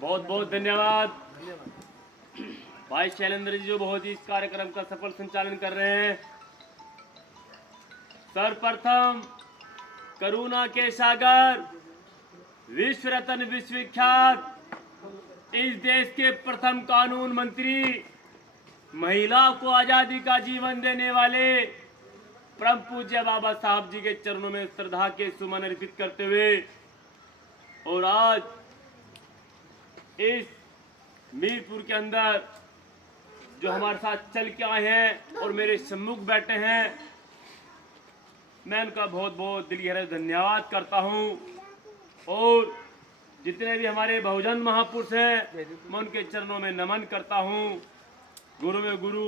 बहुत बहुत धन्यवाद भाई शैलेंद्र जी जो बहुत ही इस कार्यक्रम का सफल संचालन कर रहे हैं। सर्वप्रथम करुणा के सागर विश्व रत्न विश्वविख्यात इस देश के प्रथम कानून मंत्री, महिला को आजादी का जीवन देने वाले परम पूज्य बाबा साहब जी के चरणों में श्रद्धा के सुमन अर्पित करते हुए और आज इस मीरपुर के अंदर जो हमारे साथ चल के आए हैं और मेरे सम्मुख बैठे हैं, मैं उनका बहुत बहुत दिली गहरा धन्यवाद करता हूं। और जितने भी हमारे बहुजन महापुरुष हैं मैं उनके चरणों में नमन करता हूं। गुरु में गुरु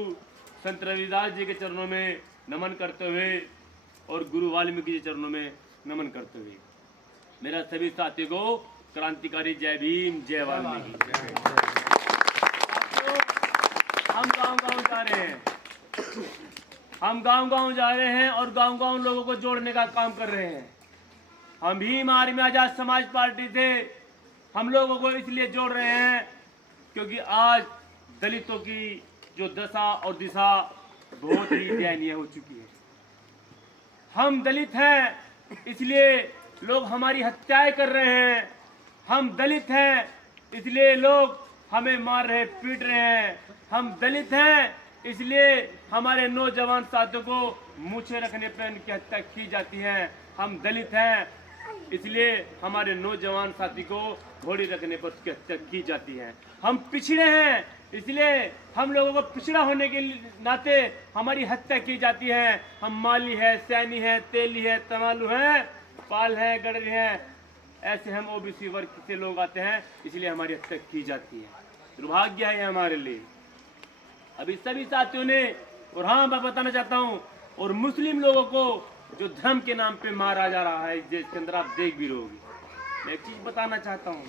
संत रविदास जी के चरणों में नमन करते हुए और गुरु वाल्मीकि जी चरणों में नमन करते हुए मेरा सभी साथियों को क्रांतिकारी जय भीम, जय वाल्मीकि। हम गांव-गांव जा रहे हैं, हम गांव-गांव जा रहे हैं और गांव-गांव लोगों को जोड़ने का काम कर रहे हैं। हम भीम आर्मी आजाद समाज पार्टी से हम लोगों को इसलिए जोड़ रहे हैं क्योंकि आज दलितों की जो दशा और दिशा बहुत ही दयनीय हो चुकी है। हम दलित हैं इसलिए लोग हमारी हत्याएं कर रहे हैं। हम दलित हैं इसलिए लोग हमें मार रहे, पीट रहे हैं। हम दलित हैं इसलिए हमारे नौजवान साथियों को मूछें रखने पर उनकी हत्या की जाती है। हम दलित हैं इसलिए हमारे नौजवान साथी को घोड़ी रखने पर उसकी हत्या की जाती है। हम पिछड़े हैं इसलिए हम लोगों को पिछड़ा होने के नाते हमारी हत्या की जाती है। हम माली है, सैनी है, तेली है, तमालू है, पाल है, गडरी है, ऐसे हम ओबीसी वर्ग से लोग आते हैं इसलिए हमारी हत्या की जाती है। दुर्भाग्य है हमारे लिए। अभी सभी साथियों ने, और हाँ मैं बताना चाहता हूँ, और मुस्लिम लोगों को जो धर्म के नाम पे मारा जा रहा है इस देश के अंदर, आप देख भी रहोगे। मैं एक चीज बताना चाहता हूँ,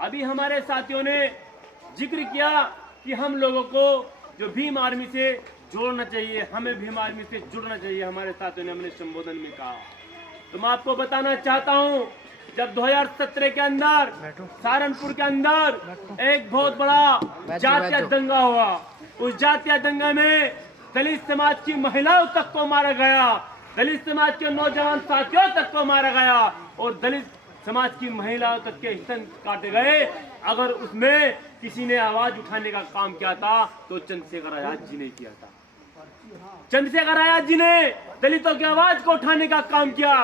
अभी हमारे साथियों ने जिक्र किया कि हम लोगों को जो भीम आर्मी से जोड़ना चाहिए, हमें भीम आर्मी से जुड़ना चाहिए। हमारे साथियों ने अपने संबोधन में कहा। तो मैं आपको बताना चाहता हूँ, जब 2017 के अंदर सहारनपुर के अंदर एक बहुत बड़ा जातीय दंगा हुआ, उस जातीय दंगा में दलित समाज की महिलाओं तक को मारा गया, दलित समाज के नौजवान साथियों तक को मारा गया और दलित समाज की महिलाओं तक के स्तन काटे गए। अगर उसमें किसी ने आवाज उठाने का काम किया था तो चंद्रशेखर आजाद जी ने किया था। चंद्रशेखर आजाद जी ने दलितों की आवाज को उठाने का काम किया।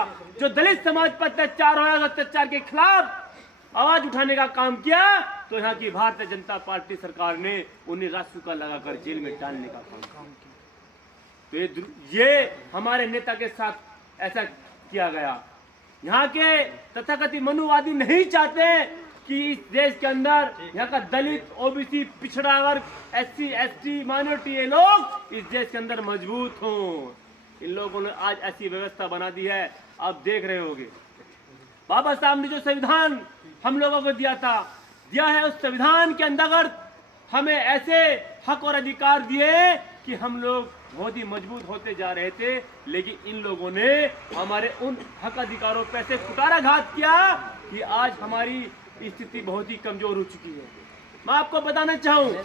जो दलित समाज पर अत्याचार हो रहा है, अत्याचार के खिलाफ आवाज उठाने का काम किया, तो यहाँ की भारतीय जनता पार्टी सरकार ने उन्हें राष्ट्रपति लगाकर जेल में डालने का काम किया। तो ये हमारे नेता के साथ ऐसा किया गया। यहाँ के तथाकथित मनुवादी नहीं चाहते कि इस देश के अंदर यहाँ का दलित, ओबीसी, पिछड़ा वर्ग, SC, ST, माइनॉरिटी, ये लोग इस देश के अंदर मजबूत हों। इन लोगों ने आज ऐसी व्यवस्था बना दी है, आप देख रहे होंगे। बाबा साहब ने जो संविधान हम लोगों को दिया है, उस संविधान के अंदर हमें ऐसे हक और अधिकार दिए कि हम लोग बहुत ही मजबूत होते जा रहे थे, लेकिन इन लोगों ने हमारे उन हक अधिकारों पर ऐसे कुठाराघात किया कि आज हमारी स्थिति बहुत ही कमजोर हो चुकी है। मैं आपको बताना चाहूँ,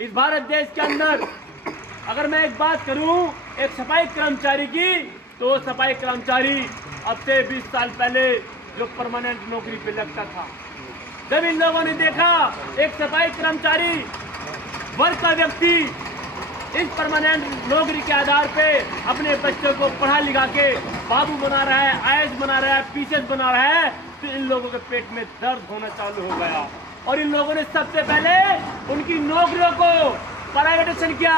इस भारत देश के अंदर अगर मैं एक बात करूँ एक सफाई कर्मचारी की, तो सफाई कर्मचारी अब से 20 साल पहले जो परमानेंट नौकरी पे लगता था, जब इन लोगों ने देखा एक सफाई कर्मचारी वर्ग का व्यक्ति इस परमानेंट नौकरी के आधार पे अपने बच्चों को पढ़ा लिखा के बाबू बना रहा है, IAS बना रहा है, PCS बना रहा है, तो इन लोगों के पेट में दर्द होना चालू हो गया। और इन लोगों ने सबसे पहले उनकी नौकरियों को प्राइवेटाइजेशन किया।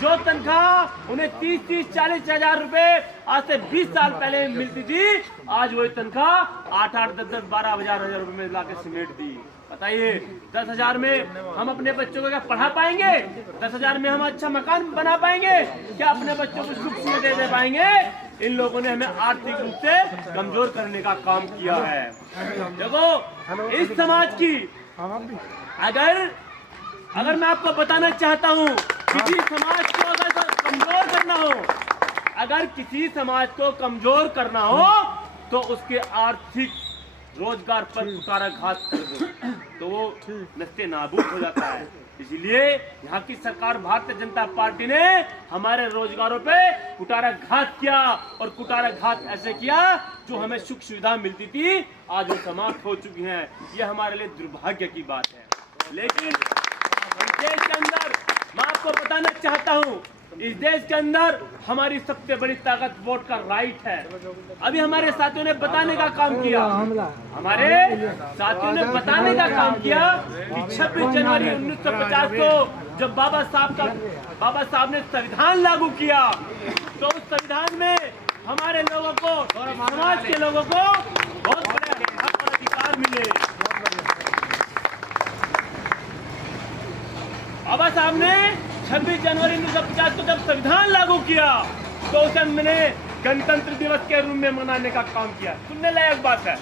जो तनख्वाह उन्हें 30-40 हजार रुपए आज से 20 साल पहले मिलती थी, आज वही तनख्वाह 8-8, 10-10, 12 हजार रुपए में लाके समेट दी। बताइए 10 हजार में हम अपने बच्चों को क्या पढ़ा पाएंगे? 10 हजार में हम अच्छा मकान बना पाएंगे? क्या अपने बच्चों को सुख सुविधा दे पाएंगे? इन लोगों ने हमें आर्थिक रूप से कमजोर करने का काम किया है। देखो इस समाज की अगर मैं आपको बताना चाहता हूँ, किसी समाज को अगर कमजोर करना हो, अगर किसी समाज को कमजोर करना हो तो उसके आर्थिक रोजगार पर कुठाराघात कर दो तो वो नस्ते नाबूद हो जाता है। इसलिए यहाँ की सरकार भारतीय जनता पार्टी ने हमारे रोजगारों पे कुठाराघात किया और कुठाराघात ऐसे किया जो हमें सुख सुविधा मिलती थी आज वो समाप्त हो चुकी हैं। ये हमारे लिए दुर्भाग्य की बात है। लेकिन देश के अंदर मैं आपको बताना चाहता हूँ, इस देश के अंदर हमारी सबसे बड़ी ताकत वोट का राइट है। अभी हमारे साथियों ने बताने का काम किया, हमारे साथियों ने बताने का काम किया कि 26 जनवरी 1950 को जब बाबा साहब ने संविधान लागू किया तो उस संविधान में हमारे लोगों को, समाज के लोगों को बहुत बड़े हक और अधिकार मिले। बाबा साहब ने 26 जनवरी 1950 को जब संविधान लागू किया तो उसे मैंने गणतंत्र दिवस के रूप में मनाने का काम किया। सुनने लायक बात है,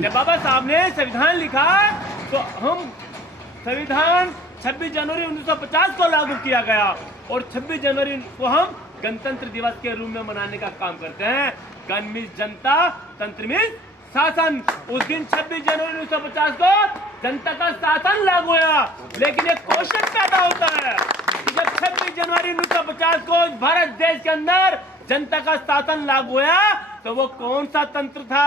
जब बाबा साहब ने संविधान लिखा तो हम संविधान 26 जनवरी 1950 को लागू किया गया और 26 जनवरी को हम गणतंत्र दिवस के रूप में मनाने का काम करते हैं। गण मीन्स जनता, तंत्र मीन्स शासन। उस दिन 26 जनवरी 1950 को जनता का शासन लागू हुआ। लेकिन एक क्वेश्चन पैदा होता है कि जब 26 जनवरी 1950 को भारत देश के अंदर जनता का शासन लागू हुआ तो वो कौन सा तंत्र था?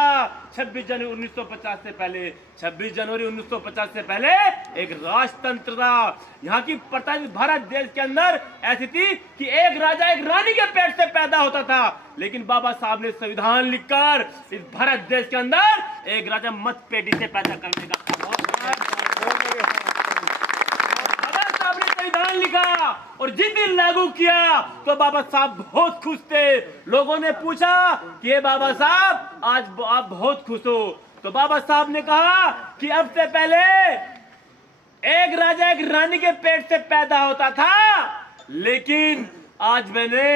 26 जनवरी 1950 से पहले, 26 जनवरी 1950 से पहले एक राजतंत्र था। यहाँ की प्रथा भारत देश के अंदर ऐसी थी कि एक राजा एक रानी के पेट से पैदा होता था। लेकिन बाबा साहब ने संविधान लिखकर इस भारत देश के अंदर एक राजा मत पेटी से पैदा करने का संविधान लिखा और जिस दिन लागू किया तो बाबा साहब बहुत खुश थे। लोगों ने पूछा कि ये बाबा साहब आज आप बहुत खुश हो, तो बाबा साहब ने कहा कि अब से पहले एक राजा एक रानी के पेट से पैदा होता था, लेकिन आज मैंने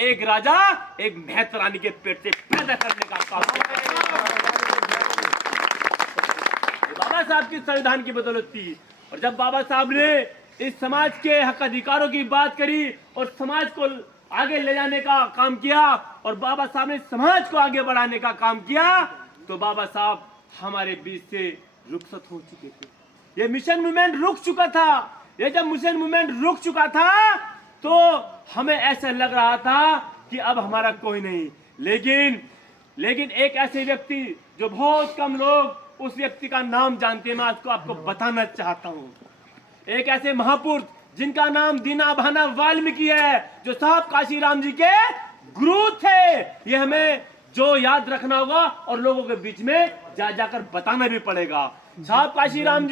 एक राजा एक महत रानी के पेट से पैदा करने का काम किया। बाबा साहब की संविधान की बदौलत थी। और जब बाबा साहब ने इस समाज के हक अधिकारों की बात करी और समाज को आगे ले जाने का काम किया और बाबा साहब ने समाज को आगे बढ़ाने का काम किया तो बाबा साहब हमारे बीच से रुखसत हो चुके थे। ये मिशन मूवमेंट रुक चुका था। ये जब मिशन मूवमेंट रुक चुका था तो हमें ऐसा लग रहा था कि अब हमारा कोई नहीं। लेकिन एक ऐसे व्यक्ति जो बहुत कम लोग उस व्यक्ति का नाम जानते हैं, मैं आज को आपको बताना चाहता हूँ। एक ऐसे महापुरुष जिनका नाम दीना भाना वाल्मीकि है, जो साहब काशीराम जी के गुरु थे। ये हमें जो याद रखना होगा और लोगों के बीच में जाकर बताना भी पड़ेगा। साहब काशीराम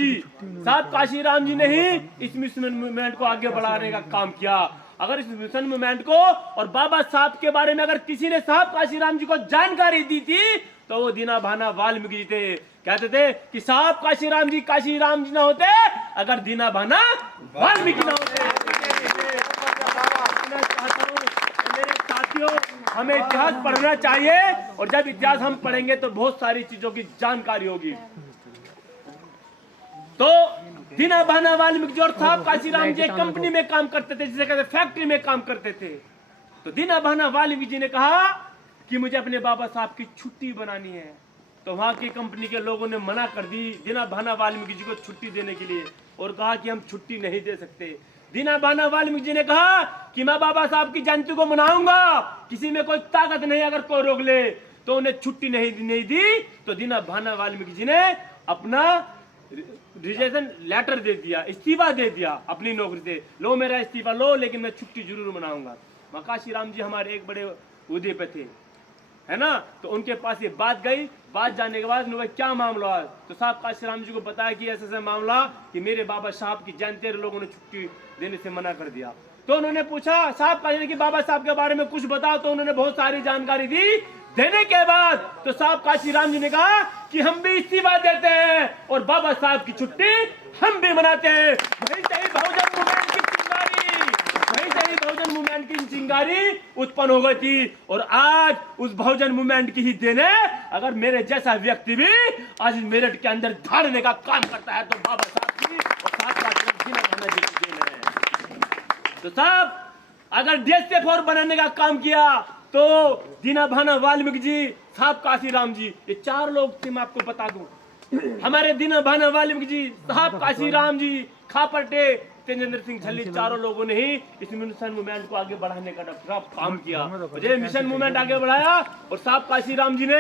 जी ने ही इस मिशन मूवमेंट को आगे बढ़ाने का काम किया। अगर इस मिशन मूवमेंट को और बाबा साहब के बारे में अगर किसी ने साहब काशीराम जी को जानकारी दी थी तो वो दीना भाना वाल्मीकि जी थे। कहते थे कि साहब काशीराम जी ना होते अगर दीना भाना वाल्मीकि ना होते। मेरे साथियों, हमें इतिहास पढ़ना चाहिए और जब इतिहास हम पढ़ेंगे तो बहुत सारी चीजों की जानकारी होगी। तो दीना भाना वाल्मीकि जी और साहब काशीराम जी एक कंपनी में काम करते थे, जिसे कहते फैक्ट्री में काम करते थे। तो दीना भाना वाल्मीकि जी ने कहा कि मुझे अपने बाबा साहब की छुट्टी बनानी है। तो वहां की कंपनी के लोगों ने मना कर दी दीना भाना वाल्मीकि जी को छुट्टी देने के लिए और कहा कि हम छुट्टी नहीं दे सकते। दीना भाना वाल्मीकि जी ने कहा कि मैं बाबा साहब की जयंती को मनाऊंगा, किसी में कोई ताकत नहीं अगर कोई रोक ले। तो उन्हें छुट्टी नहीं दी तो दीना भाना वाल्मीकि जी ने अपना रिजाइन लेटर दे दिया, इस्तीफा दे दिया अपनी नौकरी से। लो मेरा इस्तीफा लो, लेकिन मैं छुट्टी जरूर मनाऊंगा। काशीराम जी हमारे एक बड़े उहदे पे थे, है ना। तो उनके पास ये बात गई। बात जाने के बाद उन्होंने क्या मामला है तो साहब काशीराम जी को बताया कि ऐसा मामला कि मेरे बाबा साहब की जयंती लोगों ने छुट्टी देने से मना कर दिया। तो उन्होंने पूछा साहब काशीराम की बाबा साहब के बारे में कुछ बताओ। तो उन्होंने बहुत सारी जानकारी दी। देने के बाद तो साहब काशीराम जी ने कहा कि हम भी इस्तीफा देते हैं और बाबा साहब की छुट्टी हम भी मनाते हैं। वही सही बहुजन मूवमेंट की चिंगारी उत्पन्न हो गई थी। और आज उस बहुजन मूवमेंट की ही देने अगर मेरे जैसा व्यक्ति भी आज मेरठ के अंदर धारने का काम करता है तो बाबा साहब की और साथ साथ दीना भाना जी की देन है। तो साहब अगर DSF बनाने का काम किया तो दीना भाना वाल्मीकि जी, साहब काशीराम जी, ये 4 लोग थे। मैं आपको बता दूं, हमारे दीना भाना वाल्मीकि जी, साहब काशीराम जी, खापटे, तेजेंद्र सिंह झल्ली, 4 लोगों ने ही इस मिशन मूवमेंट को आगे बढ़ाने का काम किया। मुझे मिशन मूवमेंट आगे बढ़ाया और साहब काशीराम जी ने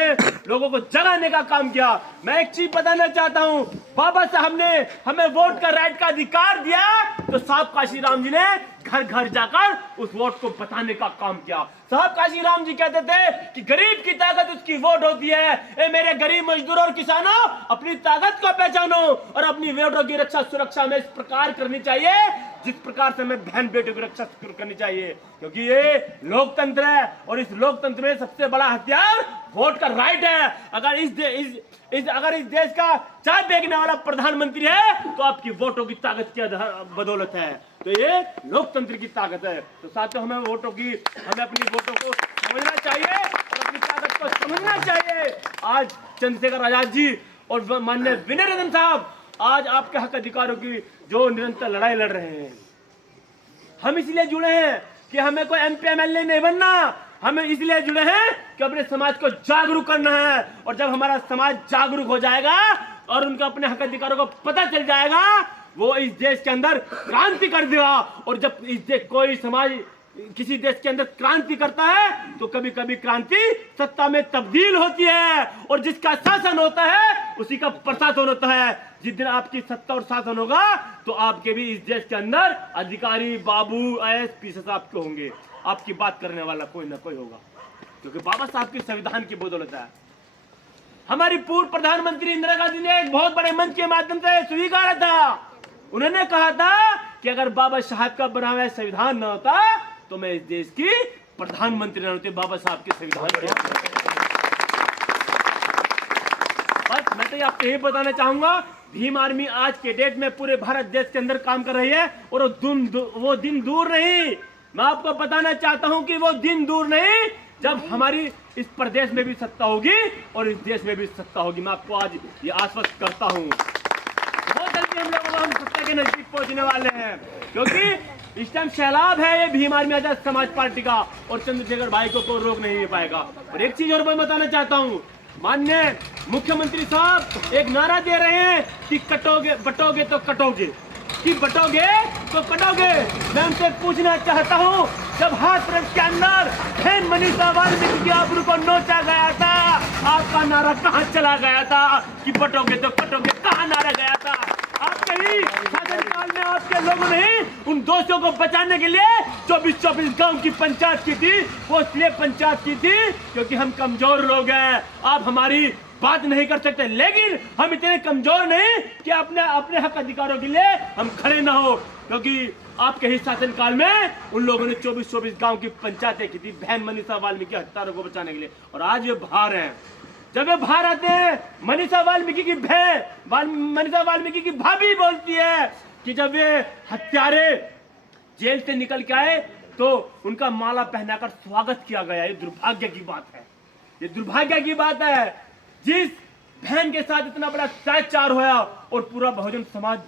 लोगों को जगाने का काम किया। मैं एक चीज बताना चाहता हूँ, बाबा साहब ने हमें वोट का राइट का अधिकार दिया तो साहब काशीराम जी ने घर घर जाकर उस वोट को बताने का काम किया। साहब काशीराम जी कहते थे कि गरीब की ताकत उसकी वोट होती है। ए मेरे गरीब मजदूर और किसानों, अपनी ताकत को पहचानो और अपनी वोटों की रक्षा सुरक्षा में इस प्रकार करनी चाहिए जिस प्रकार से हमें बहन बेटियों की रक्षा करनी चाहिए, क्योंकि ये लोकतंत्र है और इस लोकतंत्र में सबसे बड़ा हथियार वोट का राइट है। अगर इस देश का चाय बेचने वाला प्रधानमंत्री है तो आपकी वोटों की ताकत की बदौलत है। तो ये लोकतंत्र की ताकत है। तो साथियों, हमें अपनी वोटों को समझना चाहिए और अपनी ताकत को समझना चाहिए। आज चंद्रशेखर आजाद जी और माननीय विनय रतन साहब आज आपके हक अधिकारों की जो निरंतर लड़ाई लड़ रहे हैं। हम इसलिए जुड़े हैं कि हमें कोई MP MLA नहीं बनना, हमें इसलिए जुड़े हैं कि अपने समाज को जागरूक करना है। और जब हमारा समाज जागरूक हो जाएगा और उनका अपने हक अधिकारों को पता चल जाएगा, वो इस देश के अंदर क्रांति कर देगा। और जब कोई समाज किसी देश के अंदर क्रांति करता है तो कभी कभी क्रांति सत्ता में तब्दील होती है और जिसका शासन होता है उसी का प्रशासन होता है। जिस दिन आपकी सत्ता और शासन होगा तो आपके भी इस देश के अंदर अधिकारी, बाबू, IAS, PCS आपके होंगे। आपकी बात करने वाला कोई ना कोई होगा, क्योंकि बाबा साहब के संविधान की बदौलत है। हमारी पूर्व प्रधानमंत्री इंदिरा गांधी ने एक बहुत बड़े मंच के माध्यम से स्वीकारा था। उन्होंने कहा था कि अगर बाबा साहब का बना हुआ संविधान न होता तो मैं इस देश की प्रधानमंत्री न होती। बाबा साहब के संविधान बस मैं तो आपको यही बताना चाहूंगा, भीम आर्मी आज के डेट में पूरे भारत देश के अंदर काम कर रही है और वो दिन दूर नहीं। मैं आपको बताना चाहता हूं कि वो दिन दूर नहीं जब हमारी इस प्रदेश में भी सत्ता होगी और इस देश में भी सत्ता होगी। मैं आपको आज ये आश्वस्त करता हूं। बहुत जल्दी हम सत्ता के नजदीक पहुंचने वाले हैं, क्योंकि इस टाइम सैलाब है ये भीम आर्मी आजाद समाज पार्टी का और चंद्रशेखर भाई को कोई रोक नहीं पाएगा। और एक चीज और मैं बताना चाहता हूँ, माननीय मुख्यमंत्री साहब एक नारा दे रहे हैं कि कटोगे बटोगे तो कटोगे, कि बटोगे तो कटोगे। मैं उनसे पूछना चाहता हूँ, जब हाथरस के अंदर बहन मनीषा वाल्मीकि की आबरू को नोचा गया था, आपका नारा कहाँ चला गया था कि बटोगे तो कटोगे? कहाँ नारा गया था? आपके ही शासनकाल में आपके लोगों ने उन दोषियों को बचाने के लिए 24 गांव की पंचायत की थी। वो इसलिए पंचायत की थी क्योंकि हम कमजोर लोग हैं, आप हमारी बात नहीं कर सकते, लेकिन हम इतने कमजोर नहीं कि अपने हक अधिकारों के लिए हम खड़े ना हो। क्योंकि आपके ही शासनकाल में उन लोगों ने 24 गांव की पंचायतें की थी बहन मनीषा वाल्मीकि हत्यारों को बचाने के लिए। और आज ये बाहर हैं, जब वे बाहर आते हैं, मनीषा वाल्मीकि की बहन मनीषा वाल्मीकि की भाभी बोलती है कि जब वे हत्यारे जेल से निकल के आए तो उनका माला पहनाकर स्वागत किया गया। ये दुर्भाग्य की बात है, ये दुर्भाग्य की बात है। जिस बहन के साथ इतना बड़ा अत्याचार हुआ और पूरा बहुजन समाज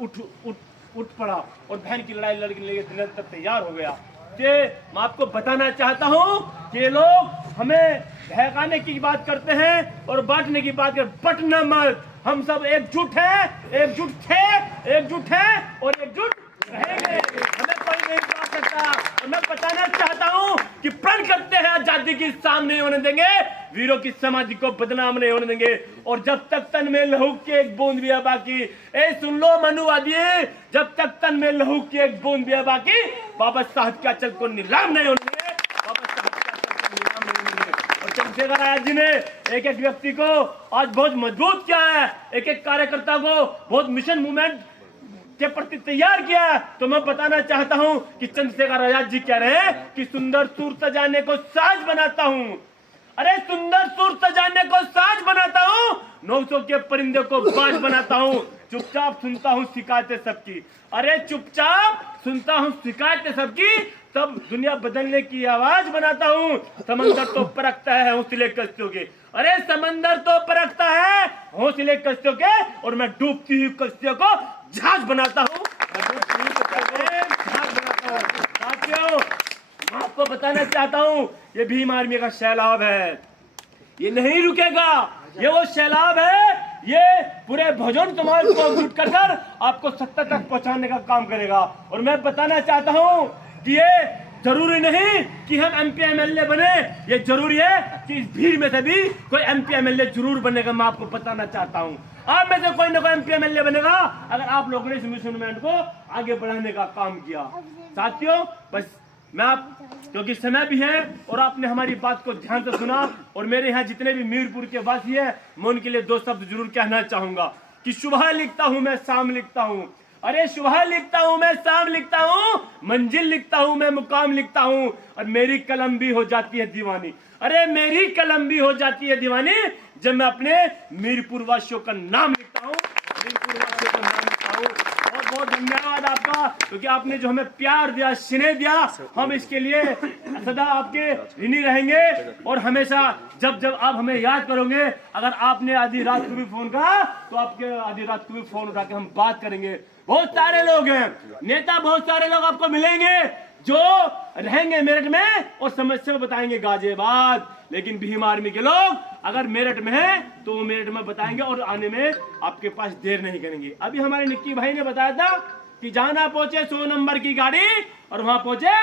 उठ पड़ा और बहन की लड़ाई लड़ने के लिए निरंतर तैयार हो गया। मैं आपको बताना चाहता हूं कि ये लोग हमें बहकाने की बात करते हैं और बांटने की बात करते, बंटना मत। हम सब एकजुट हैं, एकजुट थे, एकजुट हैं और एकजुट रहेंगे। हमें कोई नहीं बात करता। और मैं बताना चाहता हूं कि प्रण करते हैं आजादी की शाम नहीं होने देंगे, वीरों की समाधि को बदनाम नहीं होने देंगे। और जब तक तन में लहू की एक बूंद भी है बाकी, सुन लो मनुवादी, जब तक तन में लहू की एक बूंद भी है बाकी, बाबा साहब के अचल को नीलाम नहीं होने देंगे। बाबा साहब के अचल को नीलाम नहीं होने देंगे। और चंद्रशेखर आजाद जी ने एक एक व्यक्ति को आज बहुत मजबूत किया है, एक एक कार्यकर्ता को बहुत मिशन मूवमेंट के प्रति तैयार किया। तो मैं बताना चाहता हूं कि चंद्रशेखर आजाद जी कह रहे हैं कि सुंदर सुर सजाने को साज बनाता हूं। अरे सुंदर सुर सजाने को साज बनाता हूं, 900 के परिंदे को बाज बनाता हूं, चुपचाप सुनता हूं शिकायतें सबकी। अरे चुपचाप सुनता हूं शिकायतें सबकी, तब दुनिया बदलने की आवाज बनाता हूं। समंदर तो परखता है हौसले कश्तियों के, अरे समंदर तो परखता है हौसले कश्तियों के, और मैं डूबती हुई कश्तियों को जहाज बनाता हूं। साथियों, आपको बताना चाहता हूँ, ये भीम आर्मी का सैलाब है, ये नहीं रुकेगा। ये वो सैलाब है, ये पूरे बहुजन समाज को एकजुट कर कर आपको सत्ता तक पहुंचाने का काम करेगा। और मैं बताना चाहता हूं कि ये जरूरी नहीं कि हम एमपी एमएलए बने, ये जरूरी है कि इस भीड़ में से भी कोई एमपी एमएलए जरूर बनेगा। मैं आपको बताना चाहता हूं, आप में से कोई ना कोई एमपी एमएलए बनेगा अगर आप लोगों ने इस मूवमेंट को आगे बढ़ाने का काम किया। साथियों, बस मैं आप, क्योंकि समय भी है और आपने हमारी बात को ध्यान से सुना, और मेरे यहाँ जितने भी मीरपुर के वासी हैं, मैं उनके लिए दो शब्द जरूर कहना चाहूंगा कि सुबह लिखता हूं मैं शाम लिखता हूं, अरे सुबह लिखता हूं मैं शाम लिखता हूं, मंजिल लिखता हूं मैं मुकाम लिखता हूं, और मेरी कलम भी हो जाती है दीवानी। अरे मेरी कलम भी हो जाती है दीवानी जब मैं अपने मीरपुर वासियों का नाम लिखता हूं, मीरपुर वासियों का नाम लिखता हूं। बहुत बहुत धन्यवाद आपका, क्योंकि आपने जो हमें प्यार दिया, स्नेह दिया, हम इसके लिए सदा आपके ऋणी रहेंगे। और हमेशा जब जब आप हमें याद करोगे, अगर आपने आधी रात को भी फोन कहा तो आपके आधी रात को भी फोन उठा के हम बात करेंगे। बहुत सारे लोग हैं नेता, बहुत सारे लोग आपको मिलेंगे जो रहेंगे मेरठ में और समस्या बताएंगे गाजियाबाद, लेकिन भीम आर्मी के लोग अगर मेरठ में है तो वो मेरठ में बताएंगे और आने में आपके पास देर नहीं करेंगे। अभी हमारे निक्की भाई ने बताया था कि जाना पहुंचे 100 नंबर की गाड़ी और वहां पहुंचे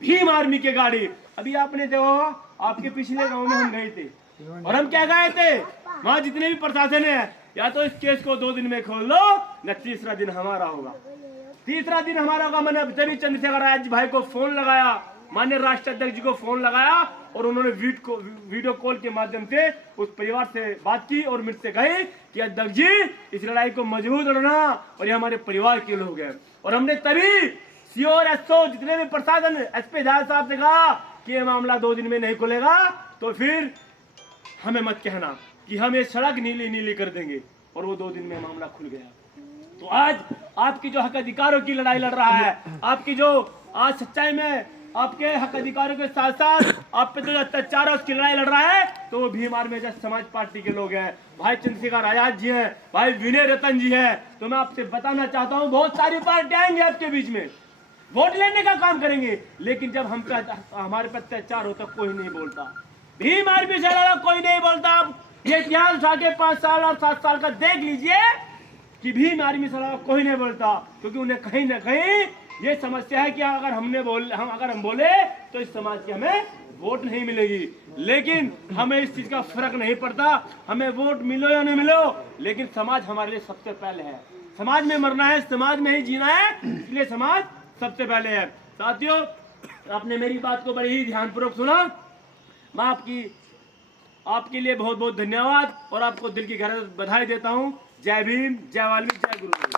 भीम आर्मी की गाड़ी। अभी आपने देखो, आपके पिछले गांव में हम गए थे और हम क्या गए थे, वहां जितने भी प्रशासन है, या तो इस केस को 2 दिन में खोल लो, न तीसरा दिन हमारा होगा, तीसरा दिन हमारा होगा। मैंने जब चंद्रशेखर आजाद भाई को फोन लगाया, माननीय राष्ट्रीय अध्यक्ष जी को फोन लगाया, और उन्होंने वीडियो कॉल के माध्यम से उस परिवार से बात की और मुझसे कही कि अध्यक्ष जी इस लड़ाई को मजबूत लड़ना, और ये हमारे परिवार के लोग हैं। और हमने तभी सीओ और एसओ जितने भी प्रशासन एसपी साहब से कहा कि ये मामला 2 दिन में नहीं खुलेगा तो फिर हमें मत कहना कि हम ये सड़क नीली नीली कर देंगे, और वो 2 दिन में मामला खुल गया। तो आज आपकी जो हक अधिकारों की लड़ाई लड़ रहा है, आपकी जो आज सच्चाई में आपके हक अधिकारों के साथ साथ आप पे जो अत्याचार है उसकी लड़ाई लड़ रहा है, तो वो भीम आर्मी समाज पार्टी के लोग हैं। भाई चंद्रशेखर आजाद जी हैं, भाई विनय रतन जी हैं। तो मैं आपसे बताना चाहता हूँ, बहुत सारी पार्टियां आएंगे आपके बीच में, वोट लेने का काम करेंगे, लेकिन जब हम पे हमारे पे अत्याचार होता कोई नहीं बोलता। भीम आर्मी से अलावा कोई नहीं बोलता। ये इतिहास आगे 5 साल और 7 साल का देख लीजिए कि भीम आर्मी से अलावा कोई नहीं बोलता, क्योंकि उन्हें कहीं ना कहीं ये समस्या है कि अगर हम बोले तो इस समाज की हमें वोट नहीं मिलेगी। लेकिन हमें इस चीज का फर्क नहीं पड़ता, हमें वोट मिलो या नहीं मिलो, लेकिन समाज हमारे लिए सबसे पहले है। समाज में मरना है, समाज में ही जीना है, इसलिए समाज सबसे पहले है। साथियों, आपने मेरी बात को बड़ी ही ध्यानपूर्वक सुना। मैं आपके लिए बहुत बहुत धन्यवाद और आपको दिल की गहराई से बधाई देता हूँ। जय भीम, जय वाल्मीकि, जय गुरु।